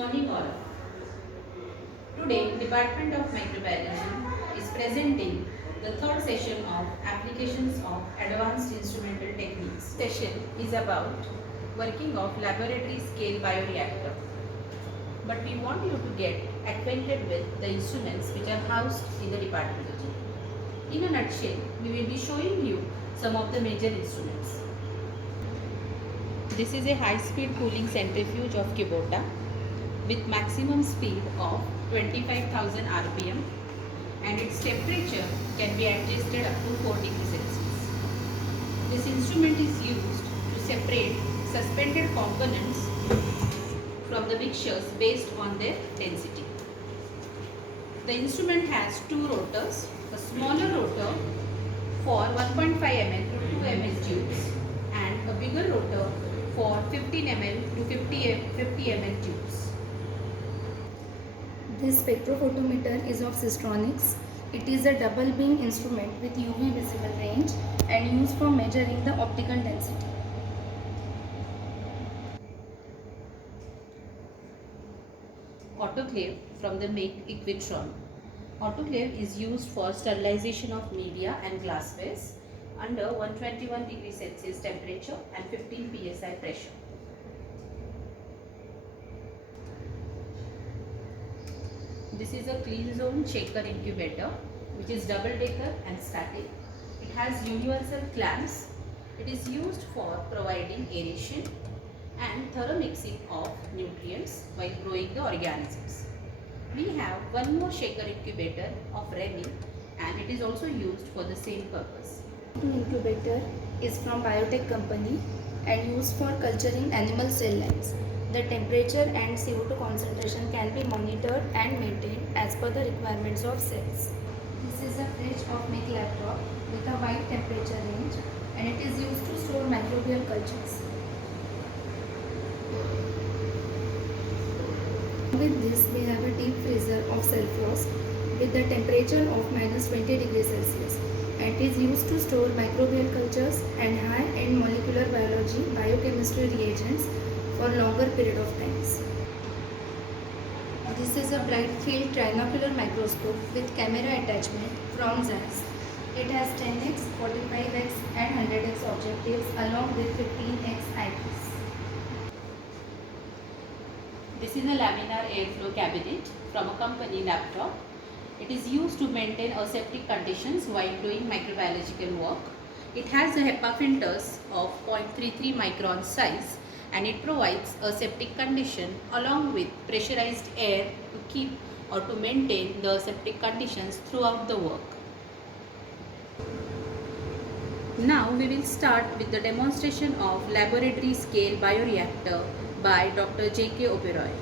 morning all. Today, Department of Microbiology is presenting the third session of Applications of Advanced Instrumental Techniques. Session is about working of laboratory scale bioreactor. But we want you to get acquainted with the instruments which are housed in the department. In a nutshell, we will be showing you some of the major instruments. This is a high-speed cooling centrifuge of Kubota with maximum speed of 25,000 rpm and its temperature can be adjusted up to 4 degrees Celsius. This instrument is used to separate suspended components from the mixtures based on their density. The instrument has two rotors, a smaller rotor for 1.5 ml to 2 ml tubes and a bigger rotor for 15 ml to 50 ml tubes. This spectrophotometer is of Sistronics. It is a double beam instrument with UV visible range and used for measuring the optical density. Autoclave from the make Equitron. Autoclave is used for sterilization of media and glasswares under 121 degrees Celsius temperature and 15 psi pressure. This is a clean zone shaker incubator which is double decker and static. It has universal clamps. It is used for providing aeration and thorough mixing of nutrients while growing the organisms. We have one more shaker incubator of Remy and it is also used for the same purpose. Incubator is from Biotech company and used for culturing animal cell lines. The temperature and CO2 concentration can be monitored and maintained as per the requirements of cells. This is a fridge of Make laptop with a wide temperature range and it is used to store microbial cultures. With this, we have a deep freezer of cell frost with the temperature of -20 degrees Celsius and it is used to store microbial cultures and high-end molecular biology biochemistry reagents for longer period of times. This is a bright field trinocular microscope with camera attachment from Zeiss. It has 10x, 45x and 100x objectives along with 15x eyepiece. This is a laminar airflow cabinet from a company laptop. It is used to maintain aseptic conditions while doing microbiological work. It has a HEPA filters of 0.33 micron size and it provides aseptic condition along with pressurized air to keep or to maintain the aseptic conditions throughout the work. Now we will start with the demonstration of laboratory scale bioreactor by Dr. J.K. Oberoi.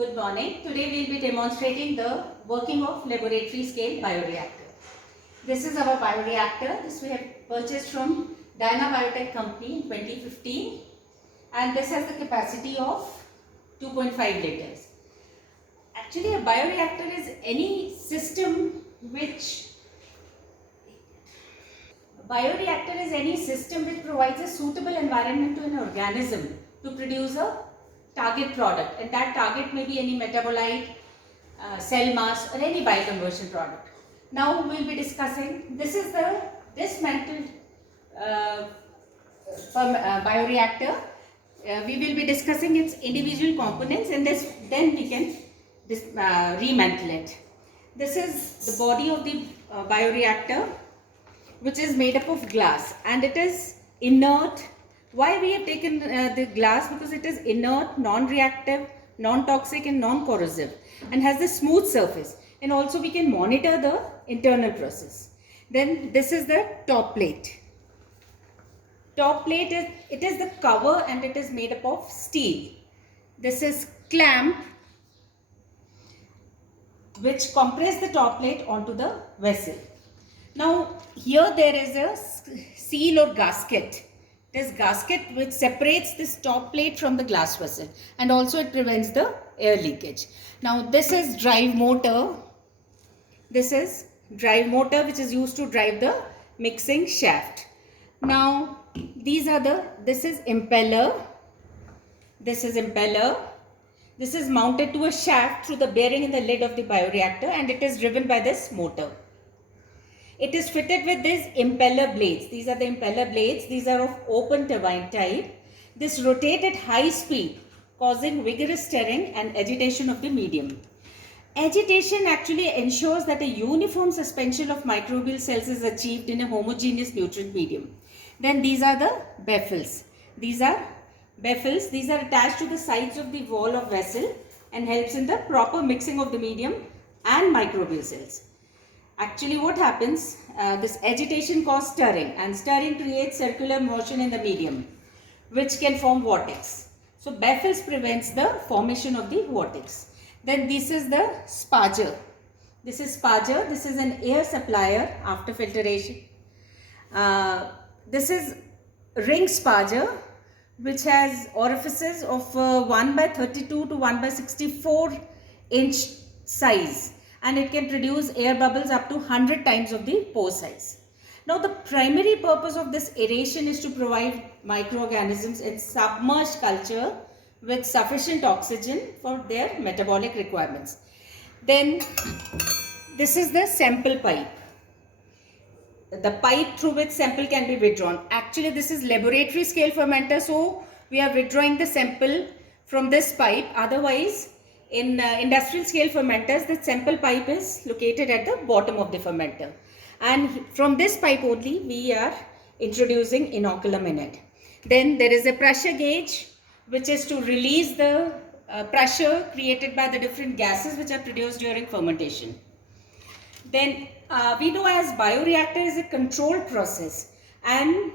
Good morning. Today we will be demonstrating the working of laboratory scale bioreactor. This is our bioreactor. This we have purchased from Dyna Biotech company in 2015 and this has the capacity of 2.5 liters. Actually a bioreactor is any system which provides a suitable environment to an organism to produce a target product and that target may be any metabolite, cell mass or any bioconversion product. Now we will be discussing, this is the dismantled bioreactor. We will be discussing its individual components and then we can remantle it. This is the body of the bioreactor which is made up of glass and it is inert. Why we have taken the glass? Because it is inert, non-reactive, non-toxic and non-corrosive and has a smooth surface and also we can monitor the internal process. Then this is the top plate. Top plate is the cover and it is made up of steel. This is clamp which compress the top plate onto the vessel. Now here there is a seal or gasket. This gasket which separates this top plate from the glass vessel and also it prevents the air leakage. Now this is drive motor. This is drive motor which is used to drive the mixing shaft. Now this is impeller This is impeller. This is mounted to a shaft through the bearing in the lid of the bioreactor, and it is driven by this motor. It is fitted with these impeller blades. These are the impeller blades. These are of open turbine type. This rotate at high speed, causing vigorous stirring and agitation of the medium. Agitation actually ensures that a uniform suspension of microbial cells is achieved in a homogeneous nutrient medium. Then these are the baffles. These are attached to the sides of the wall of vessel and helps in the proper mixing of the medium and microbial cells. Actually what happens, this agitation causes stirring, and stirring creates circular motion in the medium, which can form vortex. So baffles prevents the formation of the vortex. Then this is the sparger. This is an air supplier after filtration. This is ring sparger, which has orifices of 1 by 32 to 1 by 64 inch size, and it can produce air bubbles up to 100 times of the pore size. Now the primary purpose of this aeration is to provide microorganisms in submerged culture with sufficient oxygen for their metabolic requirements. Then this is the sample pipe. The pipe through which sample can be withdrawn. Actually this is laboratory scale fermenter, so we are withdrawing the sample from this pipe. Otherwise in industrial scale fermenters, the sample pipe is located at the bottom of the fermenter, and from this pipe only we are introducing inoculum in it. Then there is a pressure gauge, which is to release the pressure created by the different gases which are produced during fermentation. Then we know as bioreactor is a controlled process, and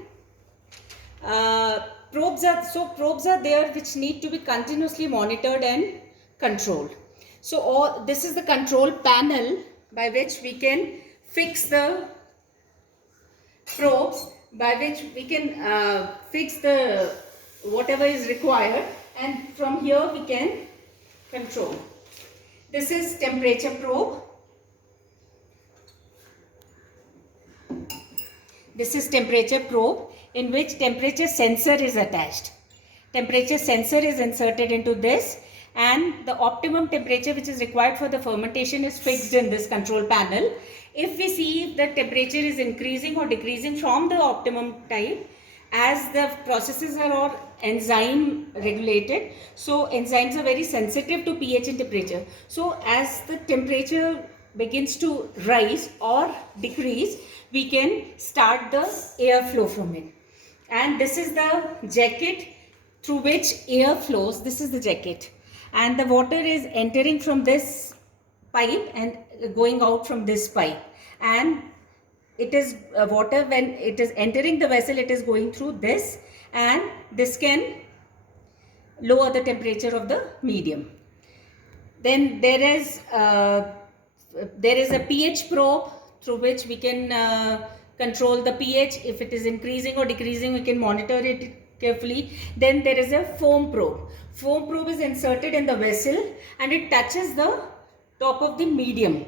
probes are there which need to be continuously monitored and controlled. So this is the control panel by which we can fix the probes, by which we can fix the whatever is required, and from here we can control. This is temperature probe. This is temperature probe in which temperature sensor is attached. Temperature sensor is inserted into this, and the optimum temperature which is required for the fermentation is fixed in this control panel. If we see if the temperature is increasing or decreasing from the optimum type, as the processes are all enzyme regulated, so enzymes are very sensitive to pH and temperature. So as the temperature begins to rise or decrease, we can start the airflow from it. And this is the jacket through which air flows. This is the jacket, and the water is entering from this pipe and going out from this pipe, and it is water, when it is entering the vessel, it is going through this, and this can lower the temperature of the medium. Then there is a pH probe through which we can control the pH. If it is increasing or decreasing, we can monitor it carefully. Then there is a foam probe. Foam probe is inserted in the vessel and it touches the top of the medium.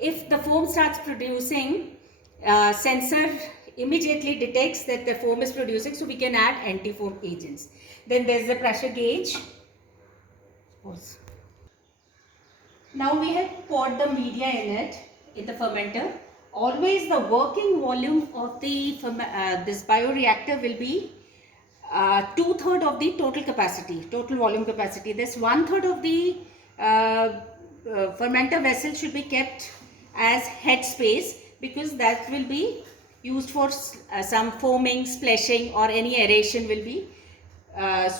If the foam starts producing, sensor immediately detects that the foam is producing, so we can add anti-foam agents. Then there is the pressure gauge. Now we have poured the media in it, in the fermenter. Always the working volume of the this bioreactor will be 2/3 of the total capacity, total volume capacity. This 1/3 of the fermenter vessel should be kept as head space, because that will be used for some foaming, splashing, or any aeration will be.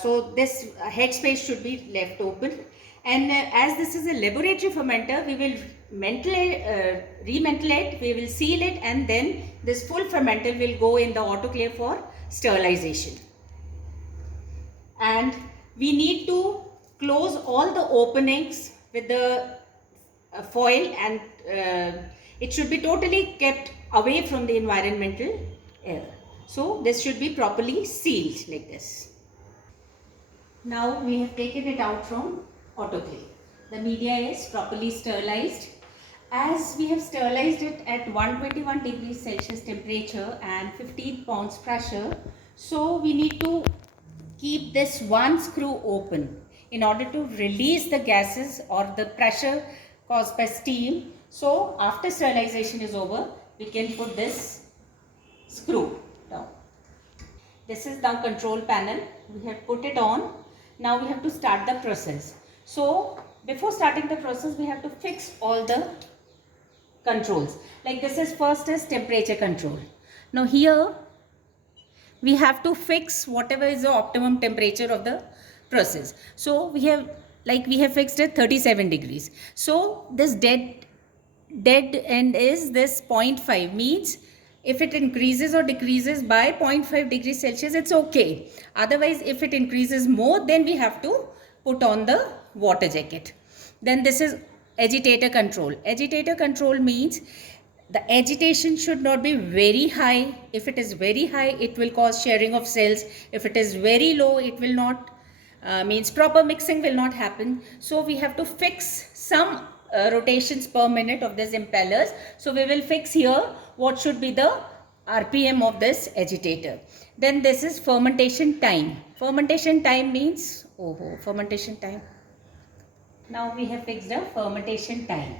So this head space should be left open. And as this is a laboratory fermenter, we will remantle it, we will seal it, and then this full fermenter will go in the autoclave for sterilization. And we need to close all the openings with the foil, and it should be totally kept away from the environmental air. So this should be properly sealed like this. Now we have taken it out from autoclave. The media is properly sterilized. As we have sterilized it at 121 degrees Celsius temperature and 15 pounds pressure, so we need to keep this one screw open in order to release the gases or the pressure caused by steam. So after sterilization is over, we can put this screw down. This is now control panel. We have put it on. Now we have to start the process. So before starting the process, we have to fix all the controls. Like this is first is temperature control. Now here we have to fix whatever is the optimum temperature of the process. So we have fixed it 37 degrees. So this dead end is this 0.5, means if it increases or decreases by 0.5 degrees Celsius, it's okay. Otherwise, if it increases more, then we have to put on the water jacket. Then this is agitator control. Agitator control means the agitation should not be very high. If it is very high, it will cause shearing of cells. If it is very low, it will not, means proper mixing will not happen. So we have to fix some rotations per minute of this impellers. So we will fix here what should be the RPM of this agitator. Then this is fermentation time. Fermentation time means, fermentation time. Now we have fixed a fermentation time.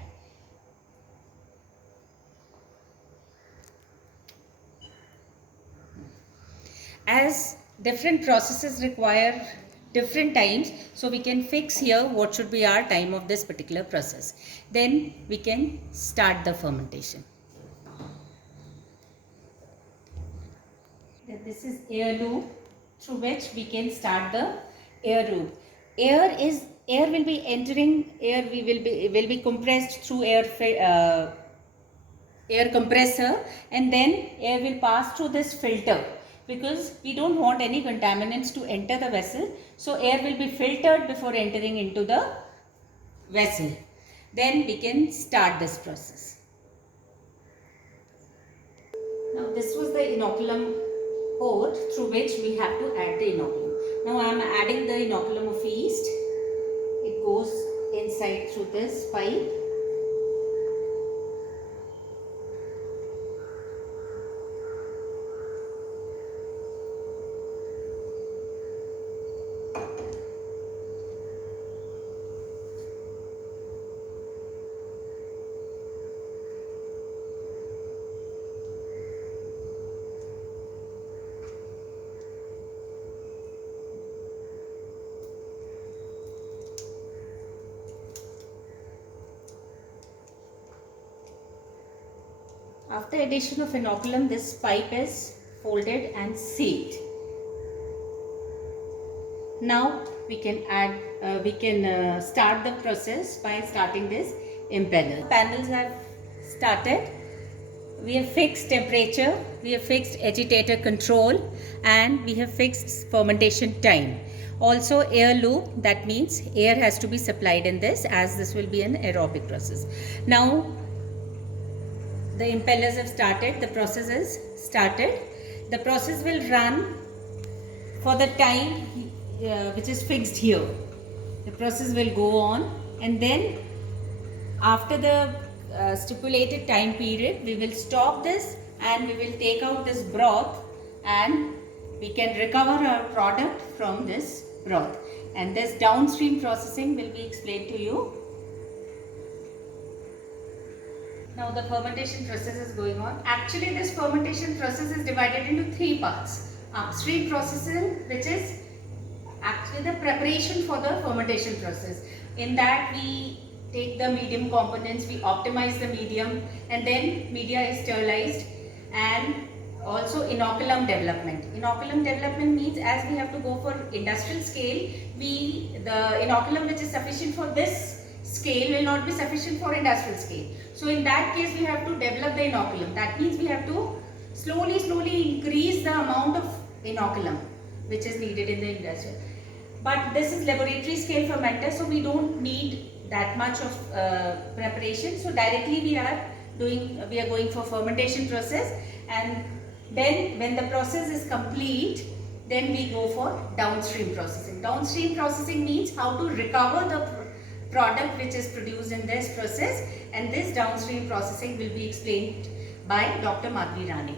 As different processes require different times, so we can fix here what should be our time of this particular process. Then we can start the fermentation. This is air loop through which we can start the air loop. Air will be entering, will be compressed through air compressor, and then air will pass through this filter, because we don't want any contaminants to enter the vessel. So air will be filtered before entering into the vessel. Then we can start this process. Now this was the inoculum port through which we have to add the inoculum. Now I am adding the inoculum of yeast. It goes inside through this pipe. After addition of inoculum, this pipe is folded and sealed. Now we can start the process by starting this impeller. Panels have started. We have fixed temperature, we have fixed agitator control, and we have fixed fermentation time. Also air loop, that means air has to be supplied in this, as this will be an aerobic process. Now the impellers have started, the process is started. The process will run for the time which is fixed here. The process will go on, and then after the stipulated time period, we will stop this and we will take out this broth, and we can recover our product from this broth. And this downstream processing will be explained to you. Now the fermentation process is going on. Actually this fermentation process is divided into three parts. Upstream processing, which is actually the preparation for the fermentation process. In that we take the medium components, we optimize the medium, and then media is sterilized. And also inoculum development. Inoculum development means, as we have to go for industrial scale, the inoculum which is sufficient for this scale will not be sufficient for industrial scale. So in that case we have to develop the inoculum. That means we have to slowly increase the amount of inoculum which is needed in the industry. But this is laboratory scale fermenter, so we don't need that much of preparation. So directly we are going for fermentation process, and then when the process is complete, then we go for downstream processing. Downstream processing means how to recover the product which is produced in this process, and this downstream processing will be explained by Dr. Madhvi Rani.